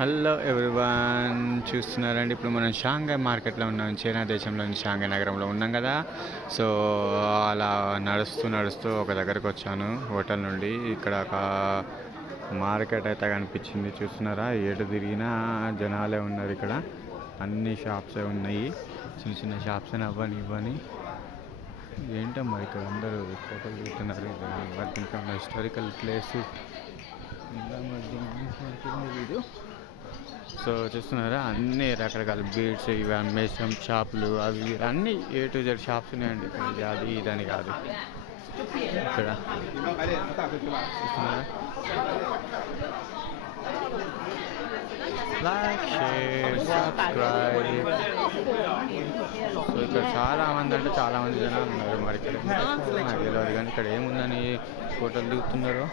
Hello everyone, చూస్తున్నారండి. ఇప్పుడు మనం షాంఘై మార్కెట్లో ఉన్నాం. చైనా దేశంలోని షాంఘై నగరంలో ఉన్నాం కదా. సో అలా నడుస్తూ ఒక దగ్గరకు వచ్చాను హోటల్ నుండి. ఇక్కడ ఒక మార్కెట్ అయితే కనిపించింది. చూస్తున్నారా, ఎటు తిరిగినా జనాలే ఉన్నారు. ఇక్కడ అన్ని షాప్సే ఉన్నాయి, చిన్న చిన్న షాప్స్ ఇవ్వని ఏంటమ్మా ఇక్కడ అందరూ ఫోటోలు దిగుతున్నారు. వాటి ఇంకా హిస్టారికల్ ప్లేస్ వీడియో. సో చూస్తున్నారా, అన్ని రకరకాల బీడ్స్, ఇవి అమ్మేసాం షాపులు, అవి అన్నీ A to Z షాప్స్ ఉన్నాయండి. ఇక్కడ అది ఇదని కాదు. ఇక్కడ చూస్తున్నారా, లైక్, షేర్, సబ్స్క్రైబ్. సో ఇక్కడ చాలామంది అంటే చాలామంది జనాలు ఉన్నారు. మరి ఇక్కడ నాకు తెలియదు కానీ ఇక్కడ ఏముందని ఫోటోలు దిగుతున్నారు.